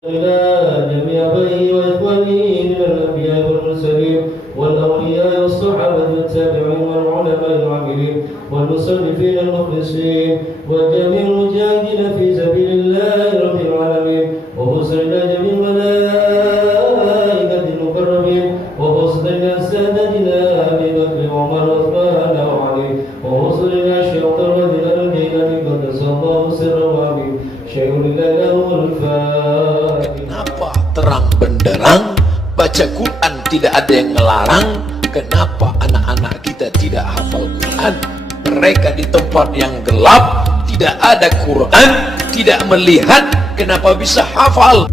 إلى جميع أبائه وإخوانه من الأنبياء والمرسلين والأولياء والصحابة والتابعين والعلماء العاملين والمصنفين المخلصين وجميع المجاهدين في سبيل الله رب العالمين وخصوصا إلى جميع الملائكة المقربين وخصوصا إلى سادتنا أبي بكر وعمر وعثمان وعلي وخصوصا إلى شيخ الذين الذين قدس الله سره وأمين شيخ الله له الفاتحة. Kenapa terang benderang baca Quran tidak ada yang melarang? Kenapa anak-anak kita tidak hafal Quran? Mereka di tempat yang gelap, tidak ada Quran, tidak melihat, kenapa bisa hafal?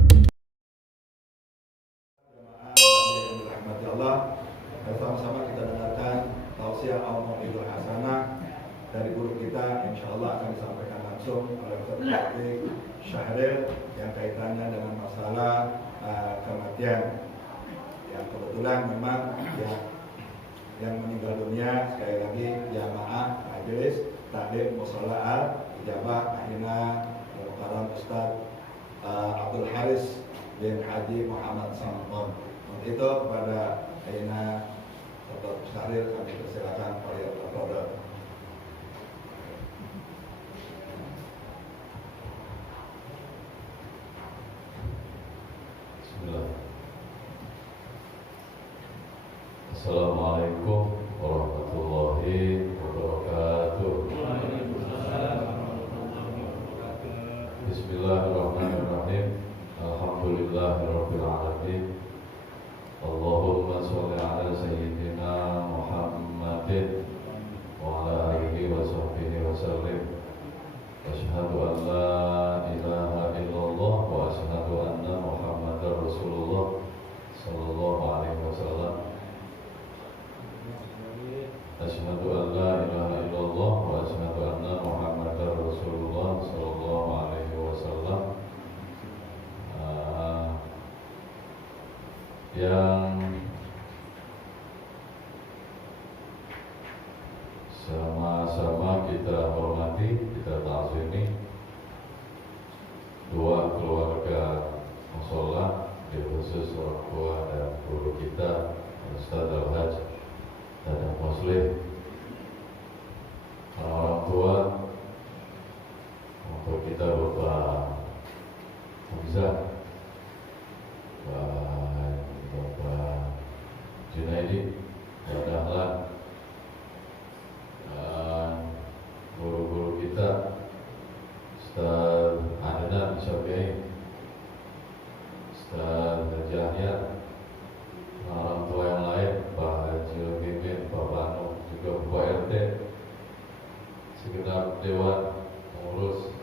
Sama-sama kita dengarkan tausiah al-mau'idul hasanah dari guru kita, insyaallah akan disampaikan langsung oleh Ustaz Syahril yang kaitannya dengan masalah kematian. Yang kebetulan memang yang meninggal dunia, sekali lagi jamaah majelis taklim mushola al-ijabah akhirnya Muhtaram Ustaz Abdul Haris bin Haji Muhammad Sampon. Untuk itu kepada akhirnya Dr. Syahril kami persilakan oleh Dr. Assalamualaikum warahmatullahi wabarakatuh. Bismillahirrahmanirrahim. Alhamdulillahirabbil alamin. Allahumma shalli ala sayyidina Muhammadin wa ala alihi wa sahbihi wa sallim. Asyhadu an la ilaha illallah wa asyhadu anna Muhammadar Rasulullah sallallahu alaihi wasallam. Asyhadu an la ilaha illallah wa asyhadu anna Muhammadar Rasulullah sallallahu alaihi wasallam. Yang sama-sama kita hormati, kita ta'zimi dua keluarga mushola, khusus orang tua dan guru kita Ustaz Al-Haj dan Muslim. Orang tua untuk kita Bapak Hamzah, Bapak Junaidi, Pak Dahlan, dan guru-guru kita Ustaz Adnan Syafi'i, Ustaz Jahya, orang tua yang lain, Pak Haji Mimin, Pak Banu, juga Pak RT, segenap dewan pengurus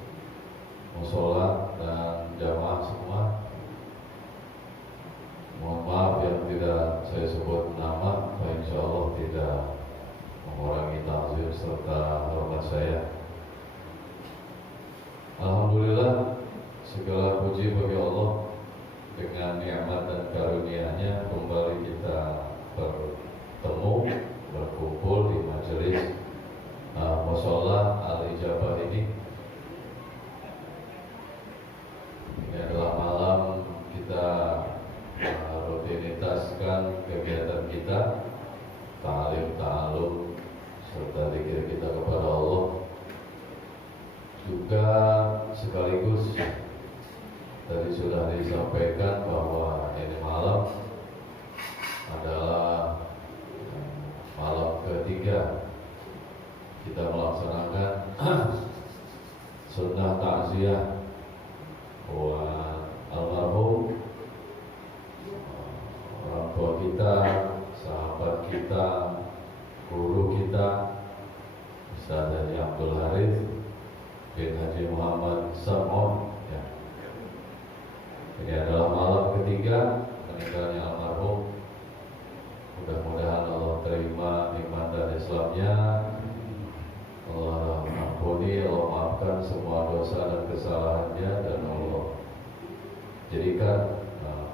mushola dan jamaah semua. Mohon maaf yang tidak saya sebut nama, insyaallah tidak mengurangi ta'zim serta hormat saya. Alhamdulillah, segala puji bagi Allah, dengan nikmat dan karunia-Nya kembali kita bertemu, berkumpul di majelis mushola al-ijabah ini. Ini adalah malam kita rutinitaskan kegiatan kita, ta'lim, ta'alum, serta zikir kita kepada Allah. Juga sekaligus tadi sudah disampaikan bahwa ini malam adalah malam ketiga kita melaksanakan sunnah takziah buat almarhum orang tua kita, sahabat kita, guru kita Ustaz Haji Abdul Haris bin Haji Muhammad Sampon. Ini adalah malam ketiga meninggalnya almarhum. Mudah-mudahan Allah terima nikmat dan Islamnya. Allah ampuni, Allah maafkan semua dosa dan kesalahannya, dan Allah jadikan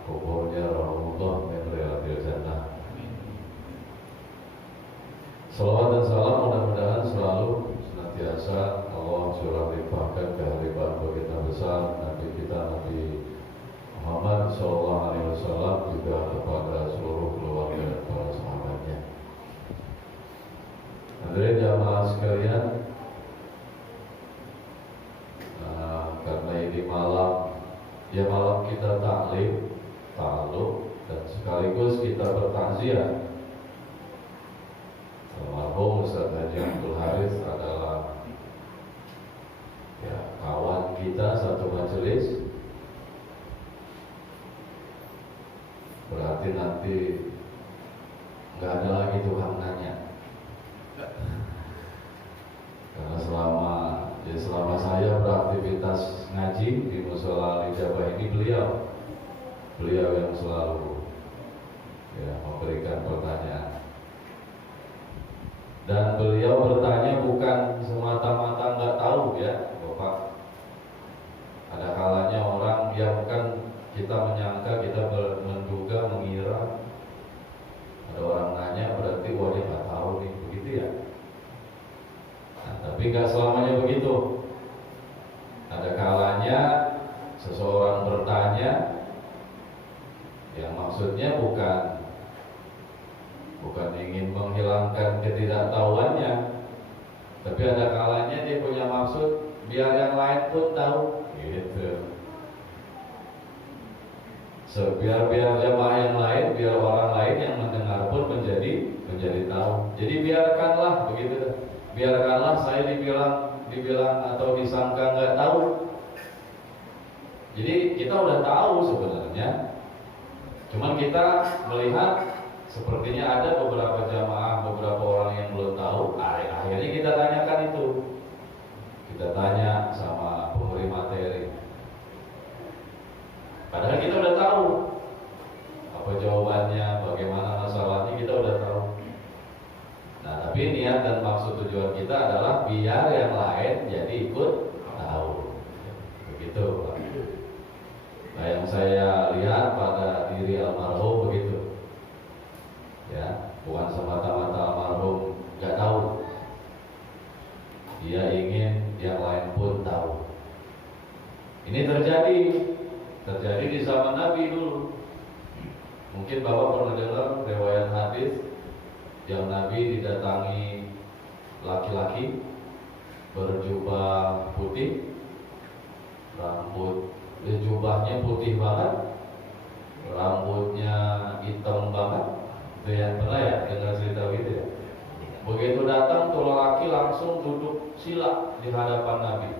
kuburnya rahmatullah min riyadil jannah. Salawat dan salam mudah-mudahan selalu senantiasa Allah curah limpahkan kehadiran begitu besar Nabi kita Nabi Shallallahu Alaihi Wasallam, juga kepada seluruh keluarga dan para sahabatnya. Hadirin jamaah sekalian, karena ini malam kita taklim, ta'alluq, dan sekaligus kita bertakziah. Almarhum Ustaz Haji Abdul Haris adalah kawan kita satu majelis. Berarti nanti nggak ada lagi Tuhan nanya. Karena selama saya beraktivitas ngaji di Mushola Al-Ijabah ini, beliau yang selalu memberikan pertanyaan. Dan beliau bertanya bukan semata-mata nggak tahu ya, Bapak. Ada kalanya orang yang kan kita menyangka, kita menduga, mengira ada orang nanya berarti wah dia nggak tahu nih, begitu ya. Nah, tapi nggak selamanya begitu. Ada kalanya seseorang bertanya yang maksudnya bukan ingin menghilangkan ketidaktahuannya, tapi ada kalanya dia punya maksud biar yang lain pun tahu, gitu. Biar jamaah yang lain, biar orang lain yang mendengar pun menjadi tahu. Jadi biarkanlah begitu, biarkanlah saya dibilang atau disangka nggak tahu. Jadi kita udah tahu sebenarnya, cuman kita melihat sepertinya ada beberapa jamaah, beberapa orang yang belum tahu. Akhirnya kita tanyakan itu. Kita tanya sama pemberi materi. Padahal kita udah tahu apa jawabannya, bagaimana masalahnya, kita udah tahu. Nah, tapi niat dan maksud tujuan kita adalah biar yang lain jadi ikut tahu. Begitu, Pak. Nah, yang saya lihat pada diri almarhum begitu. Ya, bukan semata-mata almarhum nggak tahu, dia ingin yang lain pun tahu. Ini terjadi di zaman Nabi dulu. Mungkin Bapak pernah dengar riwayat hadis yang Nabi didatangi laki-laki berjubah putih, jubahnya putih banget, rambutnya hitam banget. Itu yang pernah ya dengar cerita gitu ya. Begitu datang tuh lelaki langsung duduk sila di hadapan Nabi.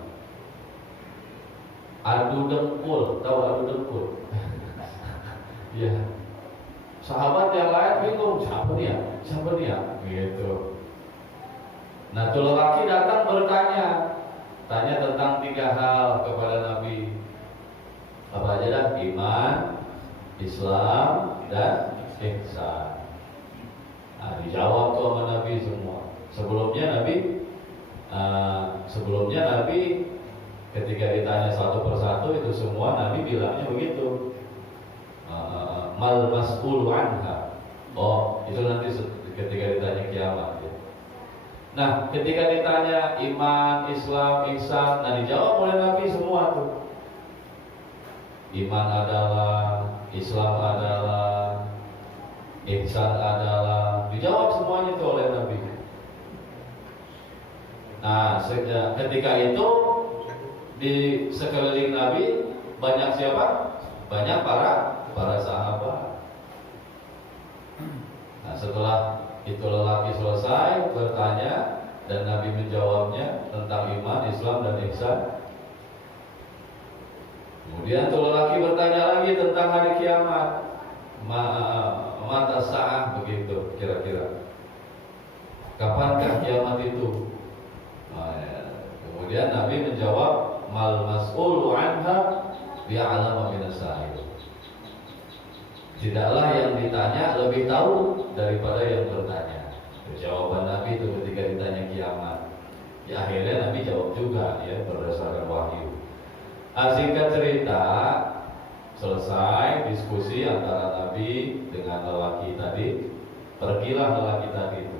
Adu dengkul, tahu adu dengkul? Ya. Sahabat yang lain bingung, siapa dia? Gitu. Nah, tuh lelaki datang bertanya tentang 3 hal kepada Nabi. Apa aja dah? Iman, Islam, dan ihsan. Nah, dijawab tuh sama Nabi semua. Sebelumnya Nabi ketika ditanya satu persatu itu semua Nabi bilangnya begitu. Mal mas'ulu anha. Oh, itu nanti ketika ditanya kiamat ya. Nah, ketika ditanya iman, Islam, ihsan, nah dijawab oleh Nabi semua tuh. Iman adalah, Islam adalah, ihsan adalah, dijawab semuanya itu oleh Nabi. Nah, ketika itu di sekeliling Nabi banyak siapa? Banyak para sahabat. Nah, setelah itu lelaki selesai bertanya dan Nabi menjawabnya tentang iman, Islam, dan ihsan. Kemudian tuh lelaki bertanya lagi tentang hari kiamat. Mata sa'ah, begitu kira-kira. Kapankah kiamat itu? Nah, ya. Kemudian Nabi menjawab, mal mas'ulu anha bi'alama minas sa'il. Tidaklah yang ditanya lebih tahu daripada yang bertanya. Jawaban Nabi itu ketika ditanya kiamat. Ya akhirnya Nabi jawab juga ya berdasarkan wahyu. Singkat cerita, selesai diskusi antara Nabi dengan lelaki tadi. Pergilah lelaki tadi itu.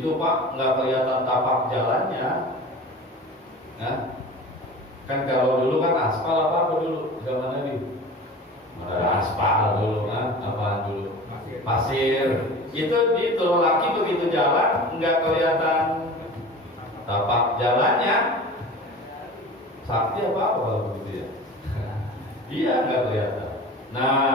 Itu Pak nggak kelihatan tapak jalannya. Nah, kan kalau dulu kan aspal apa dulu zaman Nabi? Ada aspal dulu, apaan dulu? Pasir. Itu laki begitu jalan nggak kelihatan tapak jalannya. Sakti apa kalau begitu ya? Iya, nggak kelihatan. Nah,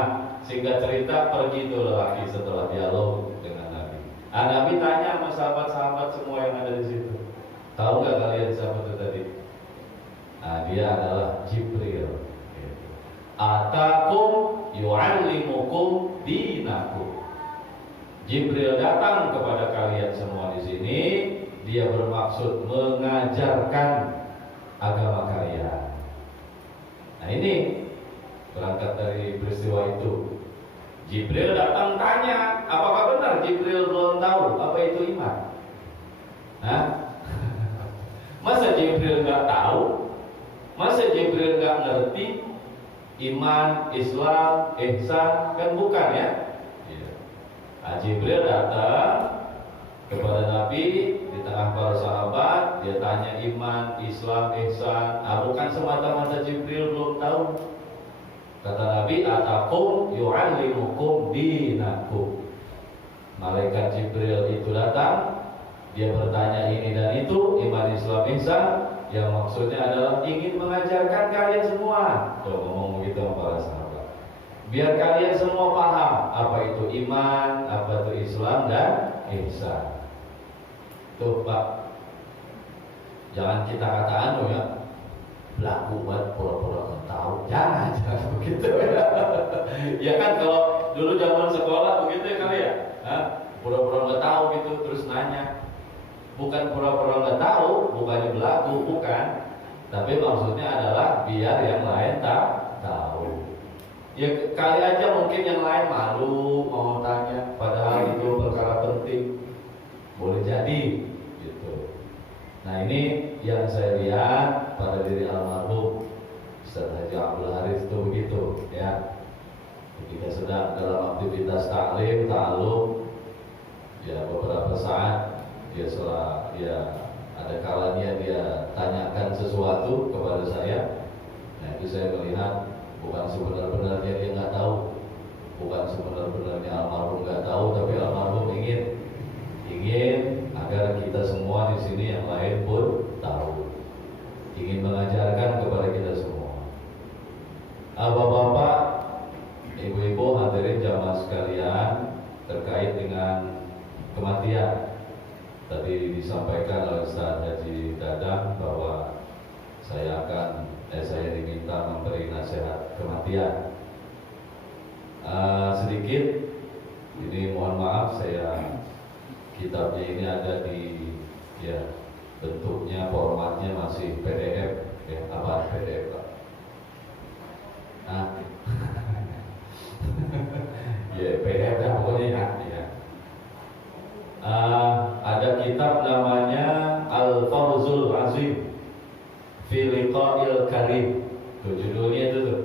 singkat cerita pergi itu lelaki setelah dialog dengan Nabi. Nabi tanya sama sahabat-sahabat semua yang ada di situ, tahu nggak kalian siapa itu tadi? Dia adalah Jibril. Atakum yu'allimukum dinakum. Jibril datang kepada kalian semua di sini. Dia bermaksud mengajarkan agama kalian. Nah, ini berangkat dari peristiwa itu. Jibril datang tanya, apakah benar Jibril belum tahu apa itu iman? Masa Jibril nggak tahu? Masa Jibril nggak ngerti iman, Islam, ihsan? Kan bukan ya? Jibril datang kepada Nabi di tengah para sahabat. Dia tanya iman, Islam, ihsan. Bukan semata-mata Jibril belum tahu. Kata Nabi, atakum yu'allimukum dinakum. Malaikat Jibril itu datang. Dia bertanya ini dan itu, iman, Islam, ihsan. Yang maksudnya adalah ingin mengajarkan kalian semua. Tuh ngomong begitu sama para sahabat. Biar kalian semua paham apa itu iman, apa itu Islam dan ihsan. Tuh Pak, jangan kita kata ya, berlaku buat pura-pura nggak tahu. Jangan begitu ya. Ya kan kalau dulu zaman sekolah begitu ya kali ya, pura-pura nggak tahu gitu terus nanya. Bukan pura-pura nggak tahu, bukannya berlaku, bukan. Tapi maksudnya adalah biar yang lain tak tahu. Ya kali aja mungkin yang lain malu mau tanya, padahal itu perkara penting, boleh jadi gitu. Nah ini yang saya lihat pada diri almarhum Ustaz Haji Abdul Haris itu begitu ya. Ketika sedang dalam aktivitas taklim, ta'alum, ya beberapa saat dia ada kalanya dia tanyakan sesuatu kepada saya. Nah itu saya melihat bukan sebenar-benarnya dia nggak tahu, bukan sebenar-benarnya almarhum nggak tahu, tapi almarhum ingin agar kita semua di sini yang lain pun tahu, ingin mengajarkan kepada kita semua. Bapak-bapak, ibu-ibu, hadirin jamaah sekalian, terkait dengan kematian, tadi disampaikan oleh Ustaz Haji Dadang bahwa saya diminta memberi nasihat kematian. Sedikit, ini mohon maaf kitabnya ini ada di bentuknya formatnya masih PDF ya, apa PDF Pak? PDF ya pokoknya ya. Ada kitab namanya Al-Fawzul Azim fi Liqa'il Karim. Tuh judulnya itu tuh.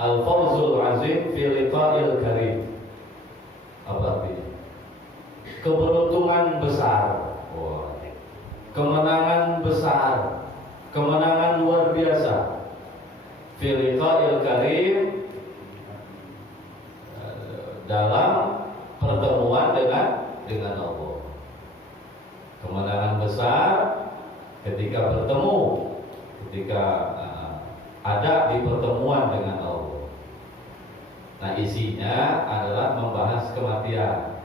Al-Fawzul Azim fi Liqa'il Karim. Apa artinya? Keberuntungan besar. Kemenangan besar. Kemenangan luar biasa. Fi Liqa'il Karim, dalam pertemuan dengan Allah. Kemenangan besar ketika bertemu, ketika ada di pertemuan dengan Allah. Nah isinya adalah membahas kematian.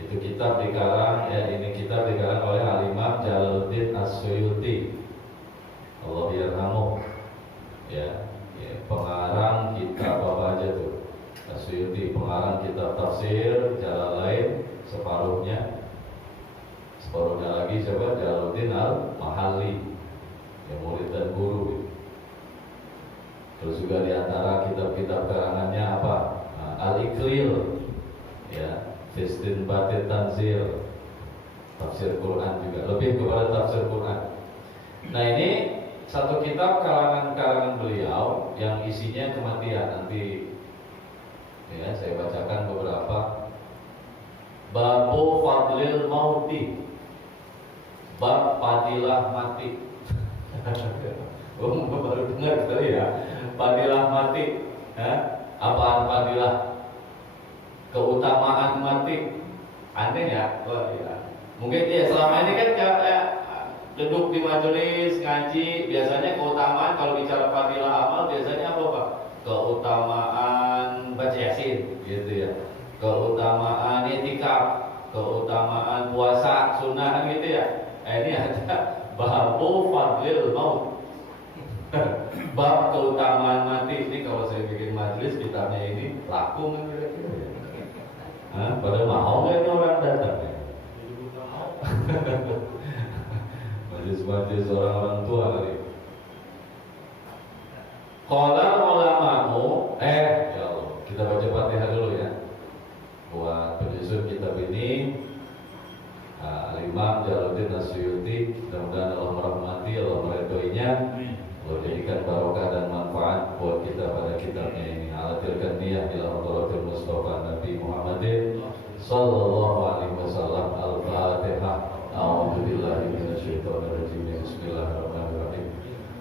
Itu kitab dikarang oleh Al-Imam Jalaluddin As-Suyuti, Allah yarhamuh ya, pengarang kitab apa aja tuh As-Suyuti, pengarang kitab tafsir Jalalain separuhnya lagi siapa? Jalaluddin Al-Mahalli, yang murid dan guru. Terus juga diantara kitab-kitab karangannya apa? Al-Iqlil ya, Fistin Batin Tanzil, tafsir Quran juga, lebih kepada tafsir Quran. Nah ini satu kitab karangan beliau yang isinya kematian. Nanti ya saya bacakan beberapa. Babu Fadlil Mauti, bab fadilah mati. Baru dengar tadi ya, fadilah mati. Apaan fadilah? Keutamaan mati. Aneh ya? Oh, iya. Mungkin ya selama ini kan duduk di majelis ngaji, biasanya keutamaan kalau bicara fadilah amal biasanya apa Pak? Keutamaan baca yasin gitu ya. Keutamaan i'tikaf, keutamaan puasa sunnah gitu ya. Ini ada babu fadlil maut. Bab keutamaan mati. Ini kalau saya bikin majelis kitabnya ini laku kan kira-kira ya. Pada mau nggak ini orang datang ya? Majelis orang tua kali. Qala ulama'u ya Allah, kita baca Fatihah dulu ya. Buat penyusun kitab ini Al-Imam Jalaluddin As-Suyuti, mudah-mudahan Allah merahmati, Allah meridhoinya. Allah jadikan barokah dan manfaat buat kita pada kitabnya ini. Alatilkan niyah ila hadratil Mustafa Nabi Muhammadin sallallahu alaihi wasallam. Al-Fatihah. A'udzu billahi minasyaitonir rajim. Bismillahirrahmanirrahim.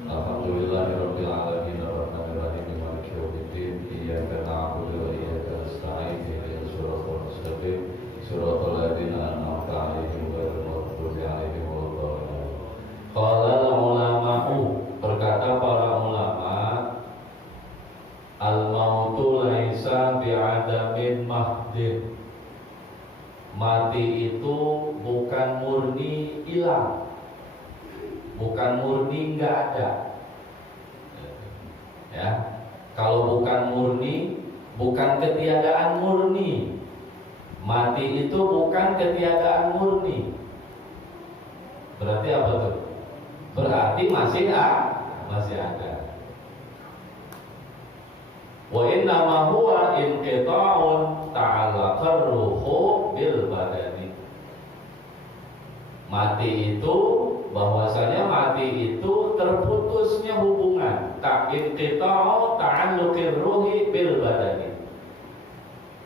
Alhamdulillahirabbil alamin arrahmanir rahim maliki yaumiddin. Iyyaka na'budu wa iyyaka nasta'in. Ihdinas siratal mustaqim. Siratal ladzina an'amta 'alaihim ghairil maghdubi 'alaihim waladdallin. Qala ulama'u, berkata para ulama, al-mautu laisa bi'adamin mahdin. Mati itu bukan murni hilang, bukan murni nggak ada. Ya, kalau bukan murni, bukan ketiadaan murni. Mati itu bukan ketiadaan murni. Berarti apa tuh? Berarti masih ada. Wa inna ma huwa inqita'un ta'allaqar ruhu bil badani. Mati itu, bahwasanya mati itu terputusnya hubungan. Inqita'u ta'alluqir ruhi bil badani.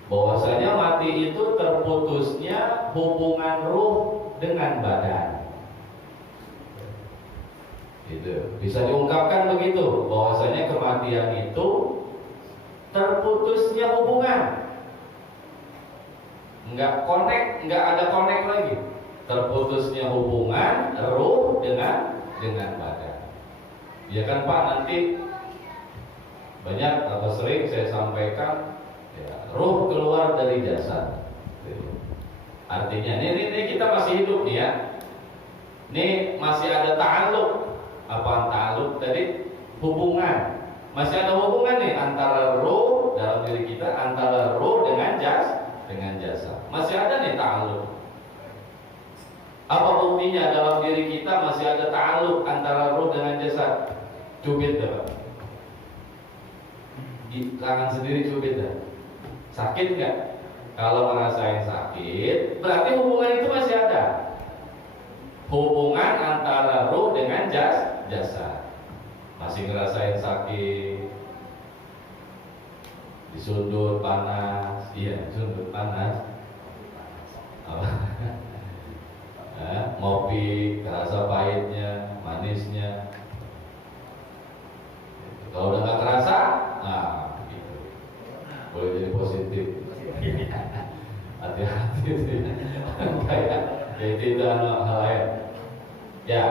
Bahwasanya mati itu terputusnya hubungan ruh dengan badan. Itu bisa diungkapkan begitu, bahwasanya kematian itu terputusnya hubungan, nggak ada connect lagi. Terputusnya hubungan ruh dengan badan. Ya kan Pak, nanti banyak atau sering saya sampaikan, ya, ruh keluar dari jasad. Artinya ini kita masih hidup nih ya. Ini masih ada ta'alluq. Apa ta'alluq tadi? Hubungan. Masih ada hubungan nih antara ruh dalam diri kita, antara ruh dengan jasad. Masih ada nih ta'alluq. Apa buktinya dalam diri kita masih ada ta'alluq antara ruh dengan jasad? Cubit dah. Di tangan sendiri cubit dah. Sakit nggak? Kalau ngerasain sakit, berarti hubungan itu masih ada. Hubungan antara ruh dengan jasad. Masih ngerasain sakit, disundut panas, iya disundut panas, ngopi kerasa pahitnya, manisnya. Kalau udah nggak kerasa, nah gitu, boleh jadi positif. Hati-hati, kayak itu hal lain. Ya.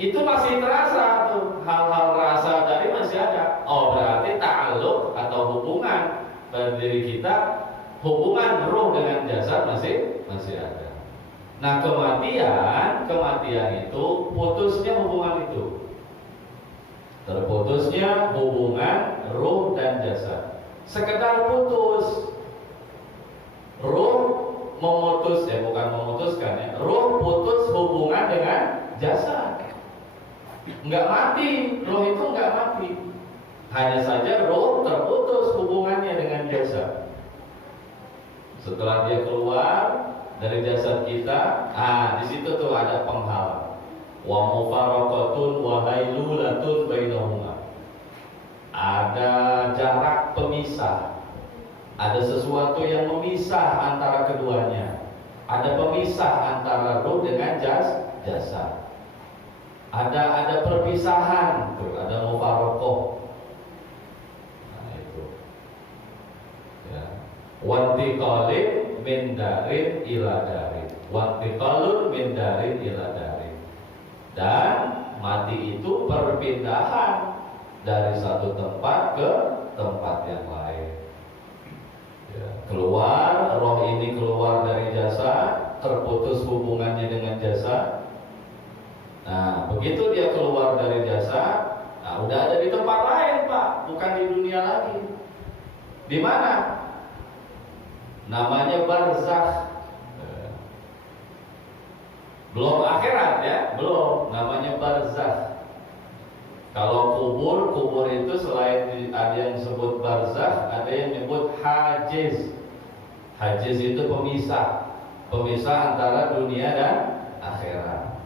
Itu masih terasa tuh, hal-hal rasa tadi masih ada. Oh, berarti ta'alluq atau hubungan pada diri kita, hubungan ruh dengan jasad masih ada. Nah, kematian itu putusnya hubungan itu. Terputusnya hubungan ruh dan jasad. Sekedar putus. Ruh memutus, bukan memutuskan ya. Ruh putus hubungan dengan jasad. Enggak mati, roh itu enggak mati. Hanya saja roh terputus hubungannya dengan jasad. Setelah dia keluar dari jasad kita, di situ tuh ada penghalang. Wa mufaraqatun wa hailulatun bainahuma. Ada jarak pemisah. Ada sesuatu yang memisah antara keduanya. Ada pemisah antara roh dengan jasad. Ada perpisahan, tuh, ada mufaraqah. Nah, itu. Wantiqalin min darin ila darin. Wantiqalun min darin ila darin. Dan mati itu perpindahan dari satu tempat ke tempat yang lain. Ya, keluar, roh ini keluar dari jasad, terputus hubungannya dengan jasad. Nah, begitu dia keluar dari jasad, nah udah ada di tempat lain, Pak, bukan di dunia lagi. Di mana? Namanya barzakh. Belum akhirat ya, belum. Namanya barzakh. Kalau kubur itu selain ada yang disebut barzakh, ada yang menyebut hajiz. Hajiz itu pemisah antara dunia dan akhirat.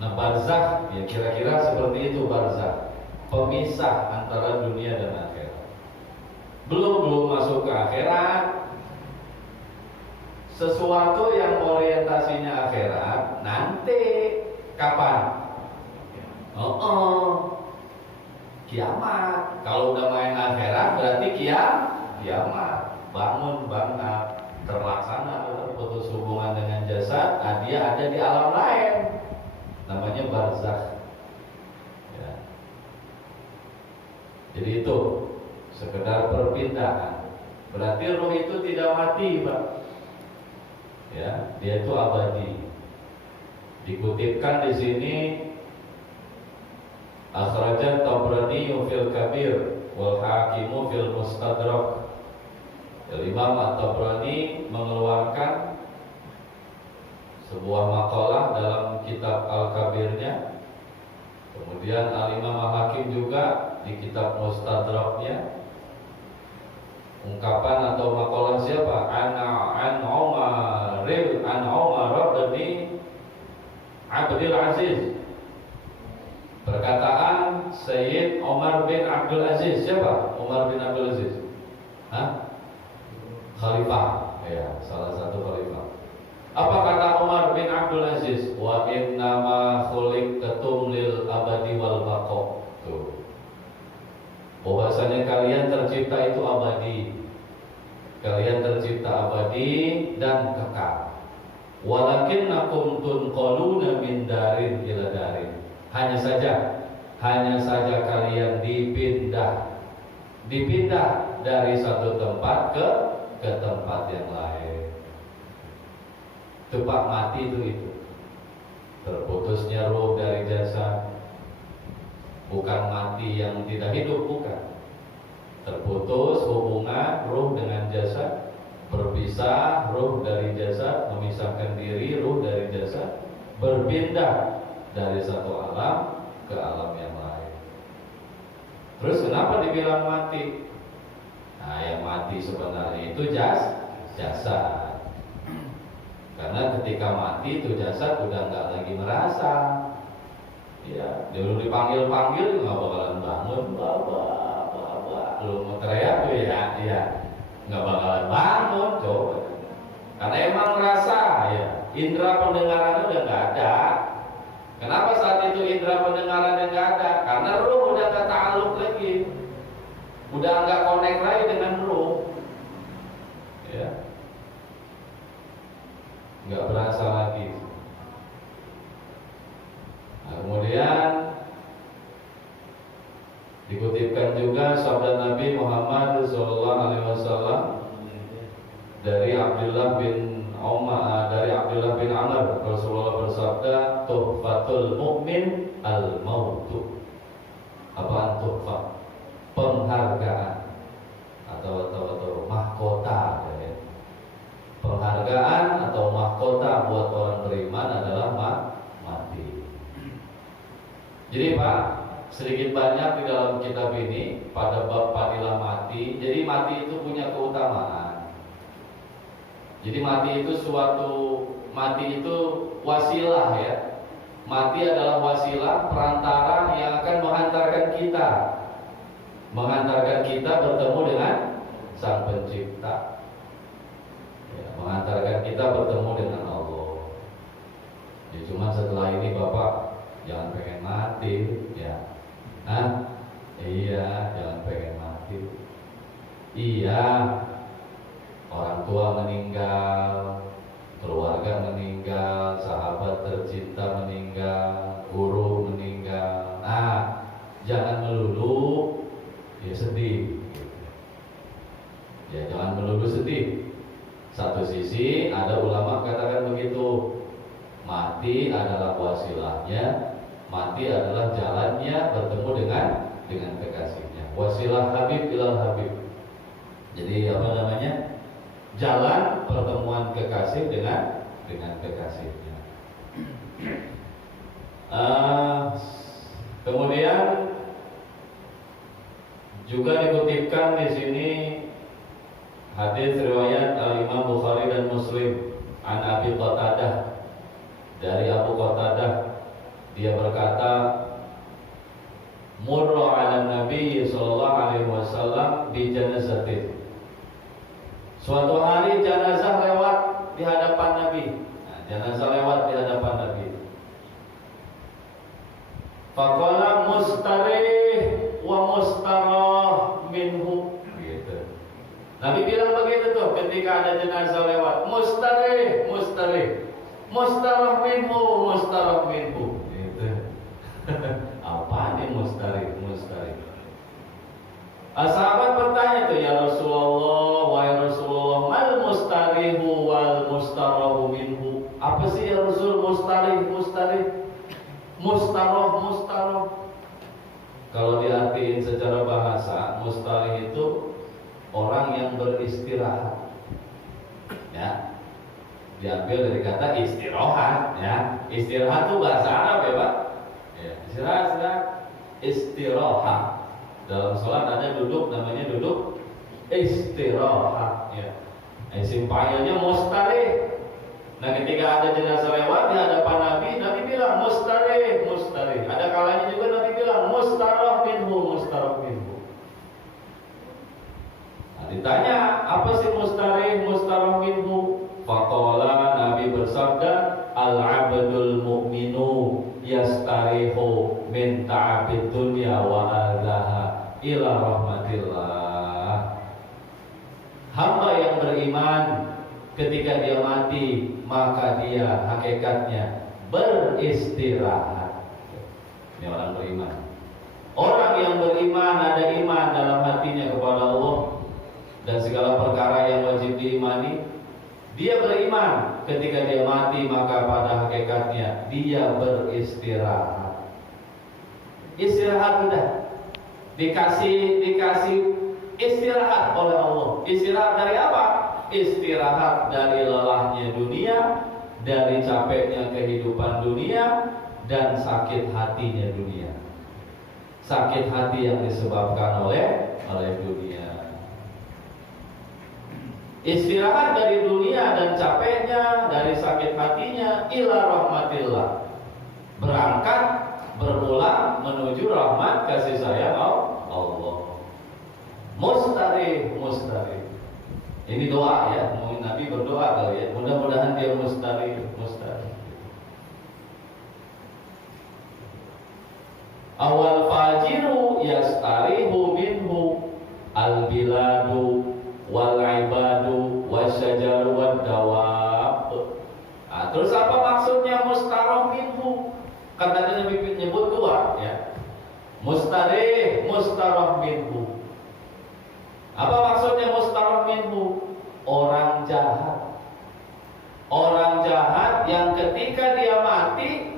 Nah, barzakh ya kira-kira seperti itu, barzakh, pemisah antara dunia dan akhirat. Belum masuk ke akhirat. Sesuatu yang orientasinya akhirat nanti kapan? Kiamat. Kalau udah main akhirat berarti kiamat. Bangun bangkit, terlaksana, terputus hubungan dengan jasad. Nah, dia ada di alam lain. Namanya barzakh. Ya. Jadi itu sekedar perpindahan. Berarti ruh itu tidak mati, Pak. Ya, dia itu abadi. Dikutipkan di sini akhraja Tabrani fil Kabir wal Hakimu fil Mustadrak. Imam At-Tabrani mengeluarkan sebuah makalah dalam kitab Al-Kabirnya. Kemudian Al-Imam Al-Hakim juga di kitab Mustadraknya. Ungkapan atau makalah siapa? An Umar bin Abdul Aziz. Perkataan Sayyid Umar bin Abdul Aziz. Siapa? Umar bin Abdul Aziz. Khalifah. Ya, salah satu khalifah. Apa kata Umar bin Abdul Aziz? Wa innama khuliqtum lil abadi wal baqa. Tuh. Bahwasanya kalian tercipta itu abadi. Kalian tercipta abadi dan kekal. Walakinnakum tunqaluna min darin ila darin. Hanya saja kalian dipindah dari satu tempat ke tempat yang lain. Tempat mati itu terputusnya roh dari jasad. Bukan mati yang tidak hidup, bukan. Terputus hubungan roh dengan jasad, berpisah roh dari jasad, memisahkan diri roh dari jasad, berpindah dari satu alam ke alam yang lain. Terus kenapa dibilang mati? Nah, yang mati sebenarnya itu jasad. Karena ketika mati itu jasad udah nggak lagi merasa. Ya, dulu dipanggil-panggil nggak bakalan bangun, bapak, lu mau teriak tuh ya, nggak bakalan bangun, coba. Karena emang merasa, ya, indera pendengaran udah nggak ada. Kenapa saat itu indera pendengaran nggak ada? Karena ruh udah nggak ta'aluk lagi, udah nggak connect lagi dengan ruh, ya, nggak berasa lagi. Nah, kemudian dikutipkan juga sabda Nabi Muhammad SAW dari Abdullah bin Amr. Rasulullah bersabda, tuhfatul mu'min al-mautu. Apaan tuhfah? Penghargaan atau mahkota, ya. Penghargaan atau mahkota buat orang beriman adalah mati. Jadi Pak, sedikit banyak di dalam kitab ini pada bab fadilah mati. Jadi mati itu punya keutamaan. Jadi mati itu wasilah, ya. Mati adalah wasilah, perantara yang akan menghantarkan kita bertemu dengan Sang Pencipta, ya, menghantarkan kita bertemu dengan Allah. Ya, cuma setelah ini Bapak jangan pengen mati, ya. Iya, jangan pengen mati. Iya. orang tua meninggal, keluarga meninggal, sahabat tercinta meninggal, guru meninggal. Nah, jangan melulu ya sedih. Ya jangan melulu sedih. Satu sisi ada ulama katakan begitu, mati adalah wasilahnya, mati adalah jalannya bertemu dengan kekasihnya. Wasilah Habib ilal Habib. Jadi apa namanya? Jalan pertemuan kekasih dengan kekasihnya. Kemudian juga dikutipkan di sini hadis riwayat Al-Imam Bukhari dan Muslim an Abi Qatadah, dari Abu Qatadah, dia berkata, murra 'ala Nabi sallallahu alaihi wasallam bi janazatin. Suatu hari jenazah lewat di hadapan Nabi. Nah, jenazah lewat di hadapan Nabi. Faqala mustarih wa mustarah minhu. Gitu. Nabi bilang begitu tuh ketika ada jenazah lewat, mustarih, mustarih, mustarah minhu, mustarah minhu. Gitu. Apa nih mustarih, mustarih? Sahabat bertanya tuh, ya Rasulullah, wahai Rasulullah, mal mustarihu wal mustarahu minhu. Apa sih ya Rasul mustarih, mustarih, mustarah, mustarah? Kalau diartiin secara bahasa, mustarih itu orang yang beristirahat. Ya, diambil dari kata istirahat. Ya, istirahat itu bahasa Arab ya Pak. Ya, istirahat, istirahat. Dalam sholat ada duduk, namanya duduk istirahat. Ya, simpelnya mustarih. Nah, ketika ada jenazah lewat di hadapan Nabi, Nabi bilang mustarih, mustarih. Ada kalanya juga Nabi bilang mustarah minhu, mustarah minhu. Nah, ditanya apa sih mustarih, mustarah minhu? Faqala, Nabi bersabda, al-abdul mu'minu yastarihu min ta'abid dunya wa adzaha ila rahmatillah. Hamba yang beriman ketika dia mati, maka dia hakikatnya beristirahat. Ini orang beriman. Orang yang beriman, ada iman dalam hatinya kepada Allah dan segala perkara yang wajib diimani. Dia beriman ketika dia mati, maka pada hakikatnya dia beristirahat. Istirahat udah dikasih istirahat oleh Allah. Istirahat dari apa? Istirahat dari lelahnya dunia, dari capeknya kehidupan dunia, dan sakit hatinya dunia. Sakit hati yang disebabkan oleh dunia. Istirahat dari dunia dan capeknya, dari sakit hatinya, ila rahmatillah. Berangkat, berpulang menuju rahmat kasih sayang Allah. Mustarih, mustarih. Ini doa ya, mungkin Nabi berdoa kali ya. Mudah-mudahan dia mustarih, mustarih. Awal fajiru yastarihu minhu al-biladu wal ibadu wasyajaru wad dawab. Nah, terus apa maksudnya mustarah minhu? Kan tadi Nabi menyebut dua ya. Mustarih, mustarah minhu. Apa maksudnya mustarah minhu? Orang jahat. Orang jahat yang ketika dia mati,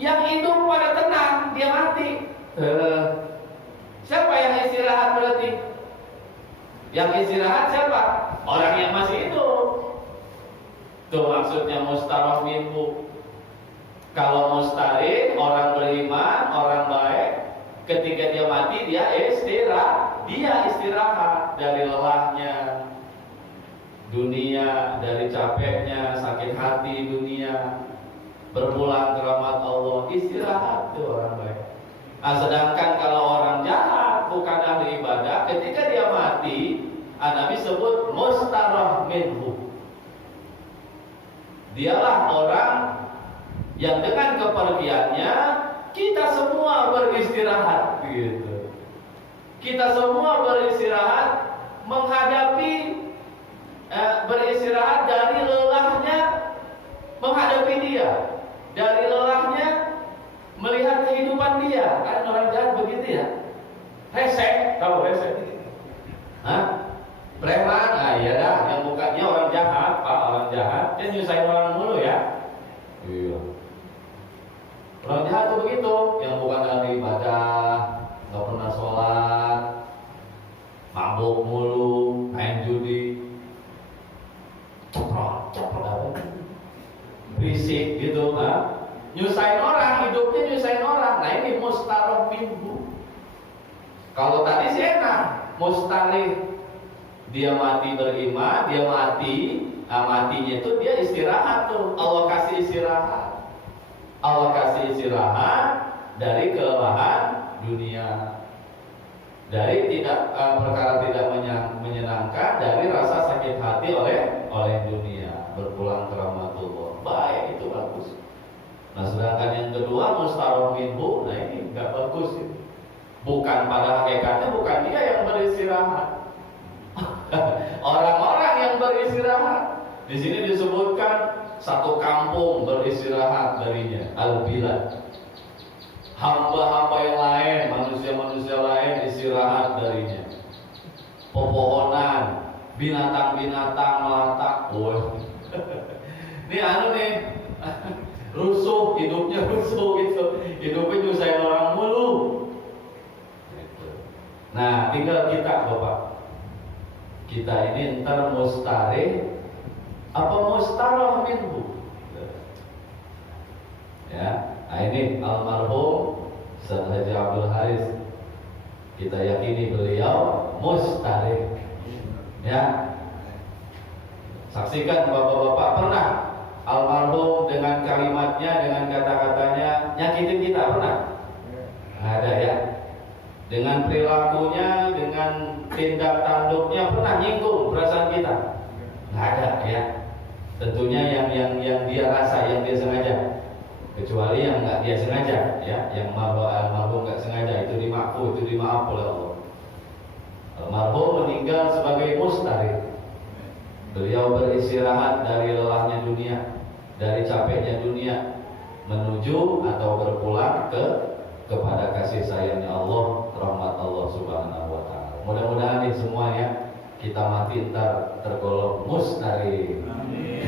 yang hidup pada tenang, dia mati. Siapa yang istirahat berarti? Yang istirahat siapa? Orang yang masih hidup. Itu maksudnya mustarah minhu. Kalau mustarih, orang beriman, orang baik, ketika dia mati dia istirahat dari lelahnya dunia, dari capeknya, sakit hati dunia, berpulang ke rahmat Allah, istirahat tuh orang baik. Nah, sedangkan kalau orang jahat, bukan ahli ibadah, ketika dia mati, Nabi sebut mustarah minhu. Dialah orang yang dengan kepergiannya kita semua beristirahat gitu. Kita semua beristirahat menghadapi beristirahat dari lelahnya menghadapi dia, dari lelahnya melihat kehidupan dia. Kan orang jahat begitu ya. Hesek, tahu hesek? Hah? Preman, iya dah, yang mukanya orang jahat, Pak, orang jahat, dia nyusahin orang mulu ya. Iya. Orang jahat tuh begitu, yang bukan ahli ibadah, nggak pernah sholat, mabuk mulu, main judi, ceprot apa? Berisik gitu, nyusahin orang, hidupnya nyusahin orang. Nah ini mustaroh minhu. Kalau tadi sih enak, mustarih. Dia mati beriman, dia mati, matinya itu dia istirahat tuh. Allah kasih istirahat. Allah kasih istirahat dari kelelahan dunia, dari perkara tidak menyenangkan, dari rasa sakit hati oleh dunia, berpulang ke rahmatullah. Baik, itu bagus. Nah sedangkan yang kedua mustaroh minhu, nah ini nggak bagus ini. Bukan, pada hakikatnya bukan dia yang beristirahat. Orang-orang yang beristirahat. Di sini disebutkan satu kampung beristirahat darinya, al-bilad. Hamba-hamba yang lain, manusia-manusia lain istirahat darinya. Pepohonan, binatang-binatang melatak. Ini nih, rusuh, hidupnya rusuh gitu. Hidupnya nyusahin orang mulu. Nah, tinggal kita, Bapak. Kita ini ntar mustarih apa mustaroh minhu. Ya, nah ini almarhum Ustaz Haji Abdul Haris, kita yakini beliau mustarih. Ya, saksikan bapak-bapak, pernah almarhum dengan kalimatnya, dengan kata-katanya nyakitin kita, pernah? Nggak ada ya. Dengan perilakunya, dengan tindak tanduknya pernah nyinggung perasaan kita? Nggak ada ya. Tentunya yang dia rasa, yang dia sengaja. Kecuali yang nggak dia sengaja, ya, yang almarhum nggak sengaja, itu dimaafkan, itu dimaaf oleh Allah. Almarhum meninggal sebagai mustarih. Beliau beristirahat dari lelahnya dunia, dari capeknya dunia, menuju atau berpulang kepada kasih sayangnya Allah, rahmat Allah Subhanahu wa Ta'ala. Mudah-mudahan nih semuanya kita mati ntar tergolong mustarih. Amin.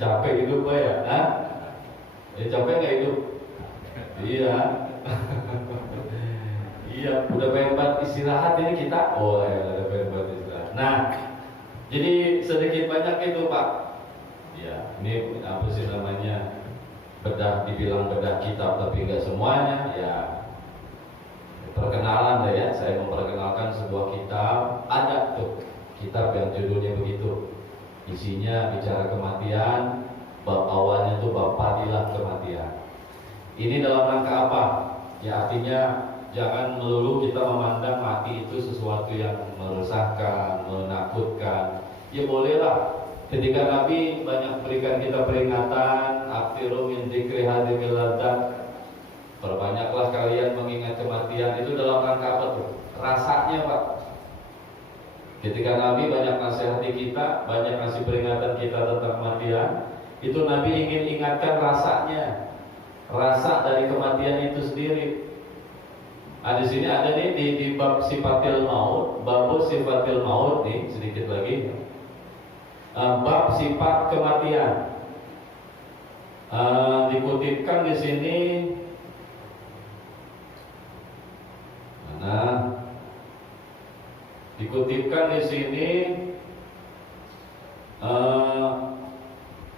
Capek hidup ya, capek nggak hidup? Iya. Iya, udah pengen banget istirahat ini kita. Oh ya, udah pengen banget istirahat. Nah, jadi sedikit banyak itu Pak. Ya, ini apa sih namanya? Dibilang bedah kitab tapi nggak semuanya. Ya, perkenalan deh ya. Saya memperkenalkan sebuah kitab. Ada tuh kitab yang judulnya begitu. Isinya bicara kematian. Bab awalnya tuh bab fadilah kematian. Ini dalam rangka apa? Ya artinya jangan melulu kita memandang mati itu sesuatu yang meresahkan, menakutkan. Ya bolehlah. Ketika Nabi banyak berikan kita peringatan, aktiru min dzikri hadhimil ladzat. Perbanyaklah kalian mengingat kematian. Itu dalam rangka apa tuh? Rasanya Pak. Ketika Nabi banyak nasihati kita, banyak ngasih peringatan kita tentang kematian, itu Nabi ingin ingatkan rasanya, rasa dari kematian itu sendiri. Nah, di sini ada nih di bab sifatil maut, bab sifatil maut nih sedikit lagi. Bab sifat kematian. Dikutipkan di sini mana? Dikutipkan di sini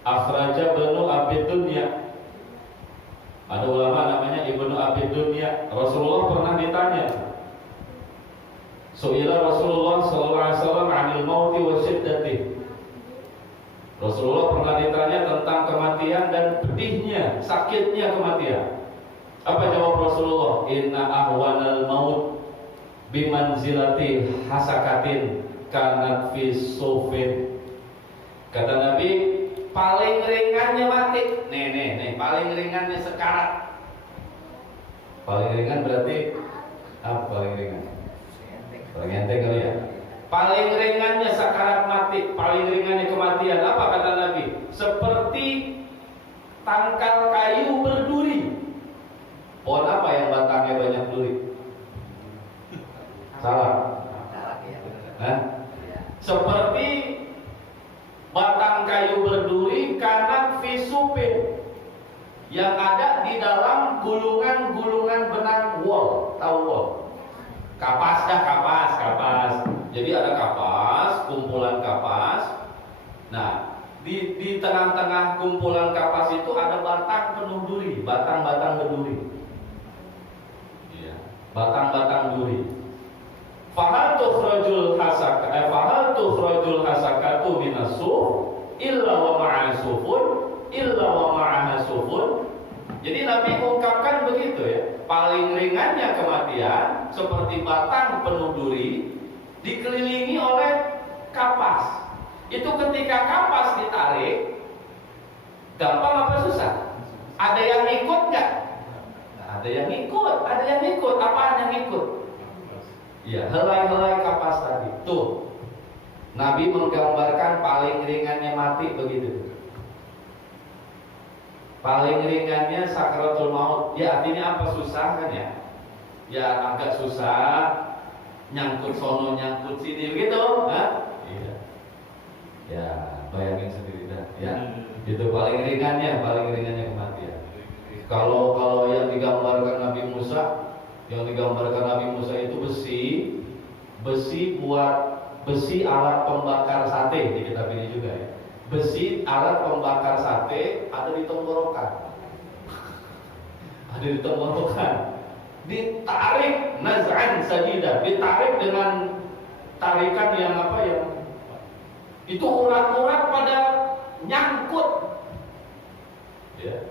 Akhraja Ibnu Abi Dunya. Ada ulama namanya Ibnu Abi Dunya. Rasulullah pernah ditanya. Su'ila Rasulullah sallallahu alaihi wasallam 'anil mauti wa syiddati. Rasulullah pernah ditanya tentang kematian dan pedihnya, sakitnya kematian. Apa jawab Rasulullah? Inna ahwanal maut bimanzilati hasakatin kanat fi sufin. Kata Nabi, paling ringannya mati. Nih, paling ringannya sekarat. Paling ringan berarti apa paling ringan? Paling enteng kali ya. Paling ringannya sakarat mati, paling paling ringannya kematian. Apa kata Nabi? Seperti tangkal kayu berduri. Pohon apa yang batangnya banyak duri? Salah. Hah? Seperti batang kayu berduri kanan fisupin yang ada di dalam gulungan-gulungan benang wol. Tahu wol? Kapas. Jadi ada kapas, kumpulan kapas. Nah, di tengah-tengah kumpulan kapas itu ada batang penuh duri, batang-batang berduri. Iya, batang-batang duri. Fahal tukhrajul hasakatu minasuf illa wa ma'asufun illa wa ma'asufun. Jadi Nabi mengungkapkan begitu ya, paling ringannya kematian seperti batang penuh duri dikelilingi oleh kapas. Itu ketika kapas ditarik, gampang apa susah? Ada yang ikut nggak? Ada yang ikut. Apaan yang ikut? Ya, helai-helai kapas tadi. Tuh, Nabi menggambarkan paling ringannya mati begitu. Paling ringannya sakaratul maut. Ya artinya apa? Susah kan ya? Ya agak susah, nyangkut sono nyangkut sini begitu, ha? Iya. Ya bayangin sendiri dah. Ya, itu paling ringannya kematian. Kalau yang digambarkan Nabi Musa, itu besi alat pembakar sate di kitab ini juga ya. Besi alat pembakar sate ada di tenggorokan. Ditarik naz'an sadidah, ditarik dengan tarikan yang itu urat-urat pada nyangkut. Ya.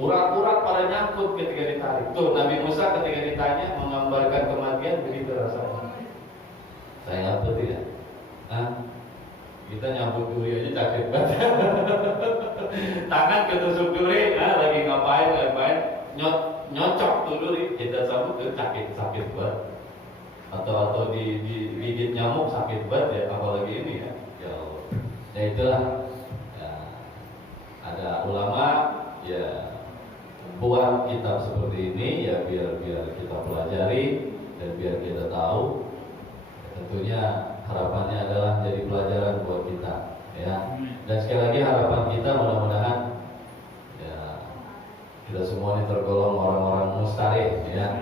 Urat-urat pada nyangkut ketika ditarik. Tuh Nabi Musa ketika ditanya menggambarkan kematian begitu rasanya. Saya apa tidak? Kita nyambut duri aja sakit banget. Tangan ketusuk duri, lagi ngapain, nyocok tuh duri, kita sambut tuh sakit banget. Atau digigit nyamuk sakit banget ya, apalagi ini ya. Ya Allah. Ya itulah. Ya, ada ulama ya buat kitab seperti ini ya biar kita pelajari dan biar kita tahu. Tentunya harapannya adalah jadi pelajaran buat kita ya. Dan sekali lagi harapan kita mudah-mudahan ya kita semua ini tergolong orang-orang mustarih ya,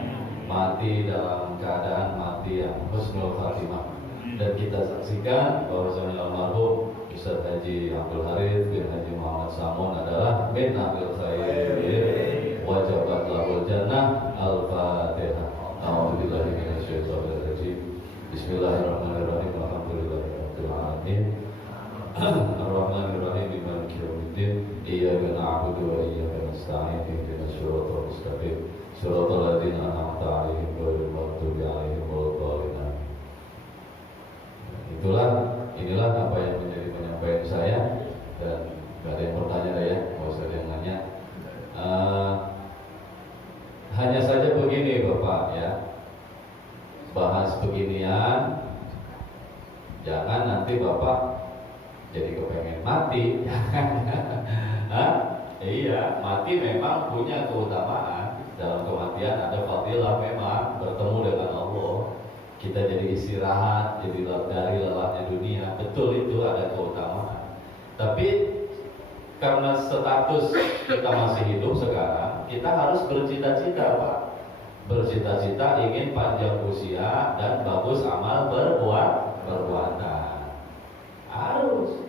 mati dalam keadaan mati yang husnul khatimah. Dan kita saksikan bahwasanya almarhum Ustaz Haji Abdul Harith bin Haji Muhammad Samun adalah min ahlil khair wajabat lahul jannah. Al-Fatihah. A'udzubillahi minasyaitonir rajim. Bismillahirrahmanirrahim. Alhamdulillahirabbil alamin. Ar-Rahmanirrahim. Maliki yaumiddin. Iyyaka na'budu wa iyyaka nasta'in. Ihdinas siratal mustaqim. Siratal ladzina an'amta 'alaihim ghairil maghdubi 'alaihim waladdallin. Inilah apa yang menjadi penyampaian saya, dan gak ada yang bertanya ya, nggak usah ada yang nanya. Hanya saja begini Bapak ya, bahas beginian jangan nanti Bapak jadi kepengen mati. Iya, mati memang punya keutamaan. Dalam kematian ada fadilah memang, bertemu dengan Allah. Kita jadi istirahat, jadi dari lelahnya dunia. Betul, itu ada keutamaan. Tapi karena status kita masih hidup sekarang, kita harus bercita-cita Pak. Bercita-cita ingin panjang usia dan bagus amal perbuatan. Harus.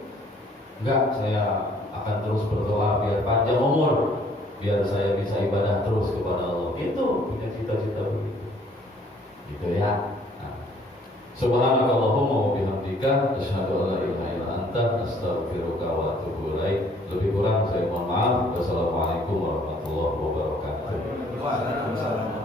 Enggak, saya akan terus berdoa biar panjang umur, biar saya bisa ibadah terus kepada Allah. Itu punya cita-cita begitu. Gitu ya. Subhanakallahumma wa bihamdika asyhadu an la ilaha illa anta astaghfiruka wa atubu ilaik. Lebih kurang saya mohon maaf. Wassalamualaikum warahmatullahi wabarakatuh. Waalaikumsalam.